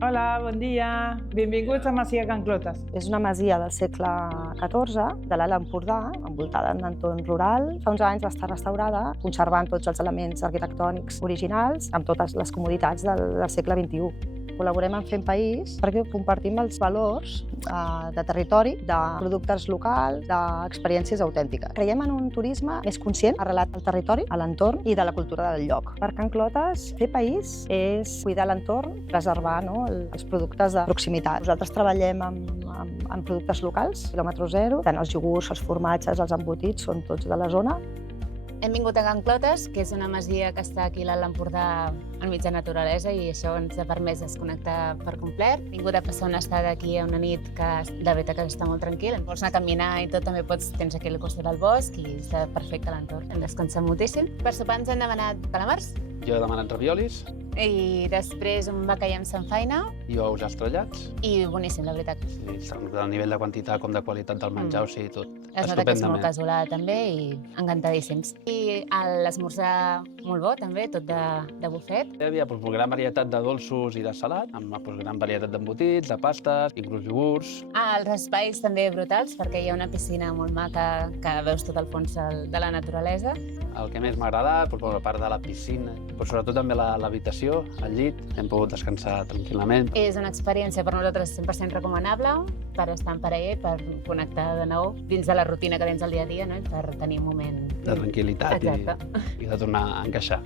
Hola, bon dia. Benvinguts a Masia Can Clotes. És una masia del segle XIV, de l'Alt Empordà, envoltada en un entorn rural. Fa uns anys va estar restaurada, conservant tots els elements arquitectònics originals, amb totes les comoditats del segle XXI. Col·laborem en Fem País perquè compartim els valors de territori, de productes locals, d'experiències autèntiques. Creiem en un turisme més conscient, arrelat al territori, a l'entorn i de la cultura del lloc. Per Can Clotes, fer país és cuidar l'entorn, preservar els productes de proximitat. Nosaltres treballem amb productes locals, quilòmetre zero, tant els iogurts, els formatges, els embotits, són tots de la zona. Hem vingut a Can Clotes, que és una masia que està aquí a l'Alt Empordà enmig de naturalesa i això ens ha permès desconnectar per complet. Hem vingut a passar una estada aquí a una nit que de veritat que està molt tranquil. Vols anar a caminar i tot, també tens aquí al costat del bosc i està perfecte l'entorn. Hem descansat moltíssim. Per sopar ens han demanat calamars Jo he demanat raviolis i després un bacallà amb samfaina i ous estrellats. i boníssim, la veritat. I tant a nivell de quantitat com de qualitat del menjar, o sigui, tot Es nota que és molt estupendament. casolà també i encantadíssims. I l'esmorzar molt bo també, tot de bufet. Hi havia gran varietat de dolços i de salat, amb gran varietat d'embotits, de pastes, inclús iogurts. Els espais també brutals, perquè hi ha una piscina molt maca que veus tot el fons de la naturalesa. El que més m'ha agradat, a part de la piscina, però sobretot també l'habitació, el llit, hem pogut descansar tranquil·lament. És una experiència per nosaltres 100% recomanable per estar en parella i per connectar de nou dins de la rutina que tens al dia a dia, no? I per tenir un moment De tranquil·litat Exacte. i de tornar a encaixar.